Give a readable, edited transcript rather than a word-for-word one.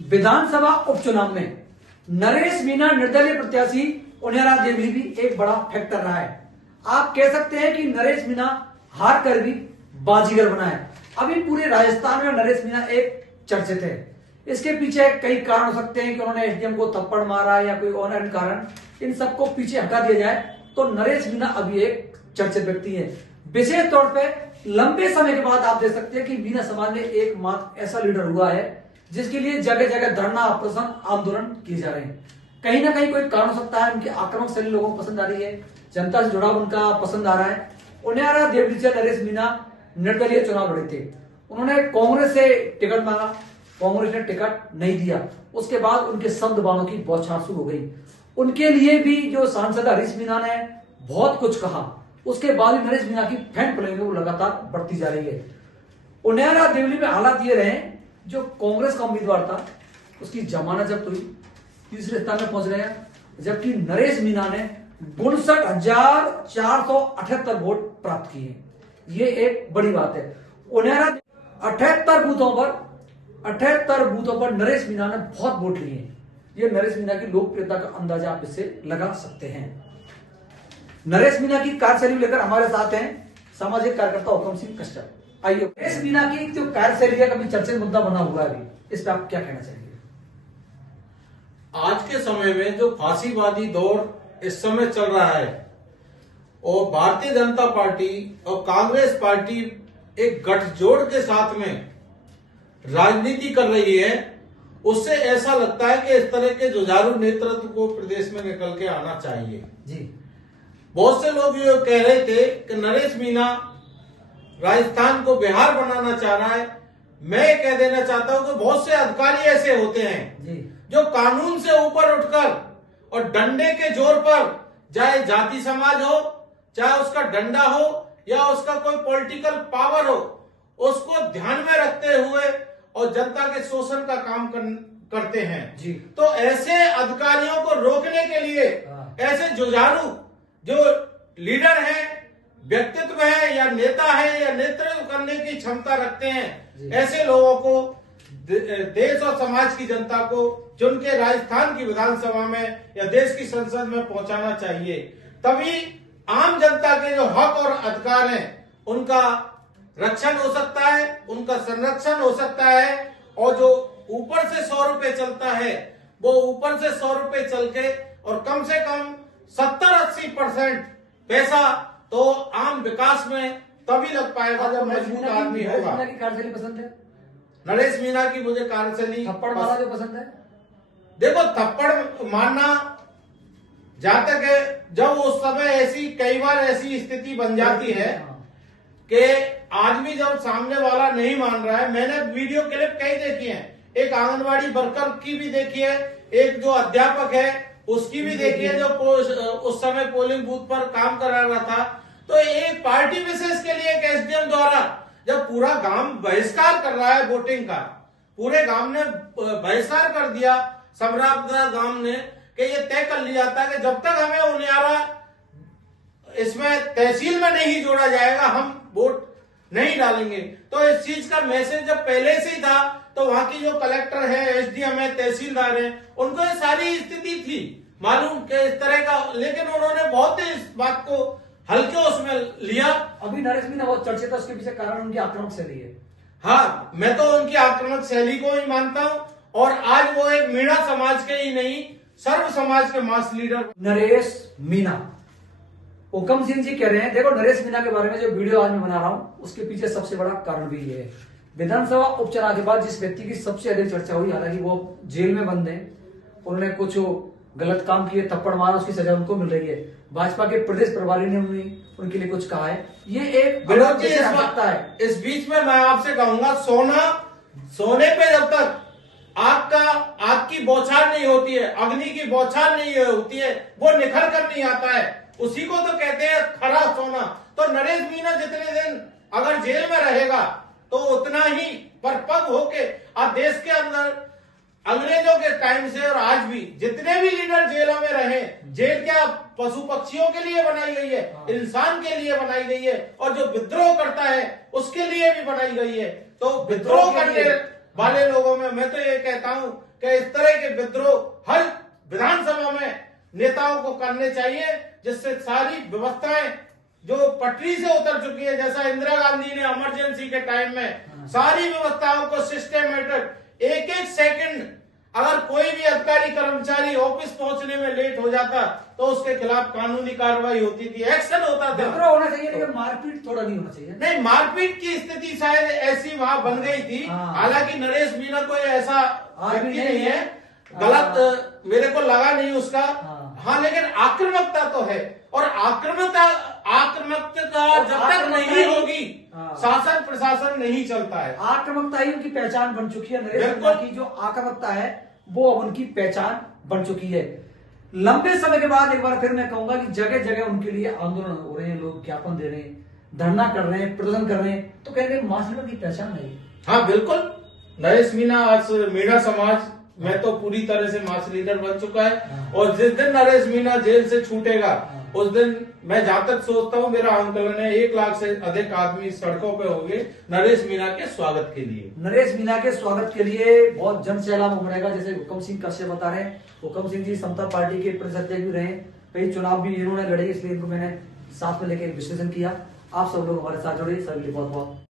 विधानसभा उपचुनाव में नरेश मीणा निर्दलीय प्रत्याशी उनियारा देवली भी एक बड़ा फैक्टर रहा है। आप कह सकते हैं कि नरेश मीणा हार कर भी बाजीगर बना है। अभी पूरे राजस्थान में नरेश मीणा एक चर्चित है। इसके पीछे कई कारण हो सकते हैं कि उन्होंने एसडीएम को थप्पड़ मारा या कोई और अन्य कारण। इन सबको पीछे हटा दिया जाए तो नरेश मीणा अभी एक चर्चित व्यक्ति है। विशेष तौर पे लंबे समय के बाद आप देख सकते हैं कि मीणा समाज में एकमात्र ऐसा लीडर हुआ है जिसके लिए जगह जगह धरना, प्रदर्शन, आंदोलन किए जा रहे हैं। कहीं ना कहीं कोई कारण हो सकता है, उनकी आक्रामक शैली लोगों को पसंद आ रही है, जनता से जुड़ाव उनका पसंद आ रहा है। उनियारा देवली से नरेश मीणा निर्दलीय चुनाव लड़े थे। उन्होंने कांग्रेस से टिकट मांगा, कांग्रेस ने टिकट नहीं दिया। उसके बाद उनके शब्द बाणों की बौछार शुरू हो गई। उनके लिए भी जो सांसद हरीश मीणा ने बहुत कुछ कहा, उसके बाद भी नरेश मीणा की फैन फॉलोइंग वो लगातार बढ़ती जा रही है। उनियारा देवली में हालात ये रहे, जो कांग्रेस का उम्मीदवार था उसकी जमानत जब्त हुई, तीसरे स्थान में पहुंच रहे हैं, जबकि नरेश मीणा ने 59,478 वोट प्राप्त किए। ये एक बड़ी बात है। उनियारा 78 बूथों पर नरेश मीणा ने बहुत वोट लिए। ये नरेश मीणा की लोकप्रियता का अंदाजा आप इससे लगा सकते हैं। नरेश मीणा की कार्यशैली लेकर हमारे साथ हैं सामाजिक कार्यकर्ता हुकम सिंह कश्यप। आइए, नरेश मीणा की जो कार्यशैली का कभी चर्चित मुद्दा बना हुआ है, अभी इस पर आप क्या कहना चाहेंगे? आज के समय में जो फांसीवादी दौर इस समय चल रहा है और भारतीय जनता पार्टी और कांग्रेस पार्टी एक गठजोड़ के साथ में राजनीति कर रही है, उससे ऐसा लगता है कि इस तरह के जुझारू नेतृत्व को प्रदेश में निकल के आना चाहिए जी। बहुत से लोग ये कह रहे थे कि नरेश मीणा राजस्थान को बिहार बनाना चाह रहा है। मैं कह देना चाहता हूं कि बहुत से अधिकारी ऐसे होते हैं जी। जो कानून से ऊपर उठकर और डंडे के जोर पर, चाहे जाति समाज हो, चाहे उसका डंडा हो या उसका कोई पॉलिटिकल पावर हो, उसको ध्यान में रखते हुए और जनता के शोषण का काम करते हैं जी। तो ऐसे अधिकारियों को रोकने के लिए ऐसे जुझारू जो लीडर हैं, व्यक्तित्व है या नेता है या नेतृत्व करने की क्षमता रखते हैं, ऐसे लोगों को देश और समाज की जनता को जिनके राजस्थान की विधानसभा में या देश की संसद में पहुंचाना चाहिए। तभी आम जनता के जो हक और अधिकार हैं उनका रक्षण हो सकता है, उनका संरक्षण हो सकता है। और जो ऊपर से 100 रुपए चलता है वो ऊपर से 100 रुपए चल के और कम से कम 70-80% पैसा तो आम विकास में तभी लग पाएगा जब मजबूत आदमी होगा। नरेश मीणा की कार्यशैली पसंद है? नरेश मीणा की मुझे कार्यशैली थप्पड़ मारा जो पसंद है? देखो, थप्पड़ मारना जहां तक है, जब उस समय ऐसी कई बार ऐसी स्थिति बन जाती है कि आदमी जब सामने वाला नहीं मान रहा है। मैंने वीडियो क्लिप कई देखी है, एक आंगनवाड़ी वर्कर की भी देखी है, एक जो अध्यापक है उसकी भी देखी है, जो उस समय पोलिंग बूथ पर काम करा रहा था। तो एक पार्टी विशेष के लिए एक एसडीएम द्वारा जब पूरा गांव बहिष्कार कर रहा है वोटिंग का, पूरे गांव ने बहिष्कार कर दिया, समरापदा गांव ने, कि ये तय कर लिया था कि जब तक हमें उनियारा इसमें तहसील में नहीं जोड़ा जाएगा हम वोट नहीं डालेंगे। तो इस चीज का मैसेज जब पहले से ही था, तो वहां की जो कलेक्टर है, एसडीएम है, तहसीलदार है, उनको ये सारी स्थिति थी मालूम कि इस तरह का, लेकिन उन्होंने बहुत ही इस बात को हल्के उसमें लिया। अभी नरेश मीणा बहुत चर्चित है, उसके पीछे कारण उनकी आक्रामक शैली है। हाँ, मैं तो उनकी आक्रामक शैली को ही मानता हूँ। और आज वो एक मीणा समाज के ही नहीं, सर्व समाज के मास लीडर नरेश मीणा। हुकम सिंह जी कह रहे हैं, देखो नरेश मीणा के बारे में जो वीडियो आज मैं बना रहा हूं उसके पीछे सबसे बड़ा कारण भी ये है। विधानसभा उपचुनाव के बाद जिस व्यक्ति की सबसे अधिक चर्चा हुई, हालांकि वो जेल में बंद है, उन्होंने कुछ गलत काम किए, थप्पड़ मारा, उसकी सजा उनको मिल रही है। भाजपा के प्रदेश प्रभारी ने उनके लिए कुछ कहा है। ये एक विनोद जी इस बीच में मैं आपसे कहूंगा, सोने पे जब तक आग की बौछार नहीं होती है, अग्नि की बौछार नहीं होती है, वो निखर कर नहीं आता है, उसी को तो कहते हैं खरा सोना। तो नरेश मीणा जितने दिन अगर जेल में रहेगा तो उतना ही परपक्व होके आज देश के अंदर अंग्रेजों के टाइम से और आज भी जितने भी लीडर जेलों में रहे, जेल क्या पशु पक्षियों के लिए बनाई गई है, इंसान के लिए बनाई गई है, और जो विद्रोह करता है उसके लिए भी बनाई गई है। तो विद्रोह करने वाले लोगों में मैं तो ये कहता कहता हूं कि इस तरह के विद्रोह हर विधानसभा में नेताओं को करने चाहिए, जिससे सारी व्यवस्थाएं जो पटरी से उतर चुकी है, जैसा इंदिरा गांधी ने इमरजेंसी के टाइम में सारी व्यवस्थाओं को सिस्टमेटिक, एक एक सेकंड अगर कोई भी अधिकारी कर्मचारी ऑफिस पहुंचने में लेट हो जाता तो उसके खिलाफ कानूनी कार्रवाई होती थी, एक्शन होता था। विद्रोह होना चाहिए लेकिन मारपीट थोड़ा नहीं होना चाहिए। नहीं, मारपीट की स्थिति शायद ऐसी वहां बन गई थी। हालांकि नरेश मीना कोई ऐसा व्यक्ति नहीं है, गलत मेरे को लगा नहीं उसका। हाँ, लेकिन आक्रामकता तो है, और आक्रामकता जब तक नहीं होगी शासन प्रशासन नहीं चलता है। आक्रामकता ही उनकी पहचान बन चुकी है। नरेश मीना की जो आक्रामकता है वो अब उनकी पहचान बन चुकी है। लंबे समय के बाद एक बार फिर मैं कहूंगा कि जगह जगह उनके लिए आंदोलन हो रहे हैं, लोग ज्ञापन दे रहे हैं, धरना कर रहे हैं, प्रदर्शन कर रहे हैं, तो कह रहे हैं मास लीडर की पहचान है। हाँ बिल्कुल, नरेश मीना आज मीणा समाज में तो पूरी तरह से मास लीडर बन चुका है। और जिस दिन नरेश मीना जेल से छूटेगा उस दिन मैं जहां तक सोचता हूं, मेरा आंकलन है 1 लाख से अधिक आदमी सड़कों पे होंगे नरेश मीना के स्वागत के लिए। नरेश मीना के स्वागत के लिए बहुत जन सैलाब उमड़ेगा। जैसे हुक्म सिंह कश्यप बता रहे हैं, हुक्म सिंह जी समता पार्टी के प्रदेश अध्यक्ष भी रहे, कई चुनाव भी इन्होंने लड़े, इसलिए इनको मैंने साथ में लेकर विश्लेषण किया। आप सब लोग हमारे साथ जुड़े, सभी बहुत बहुत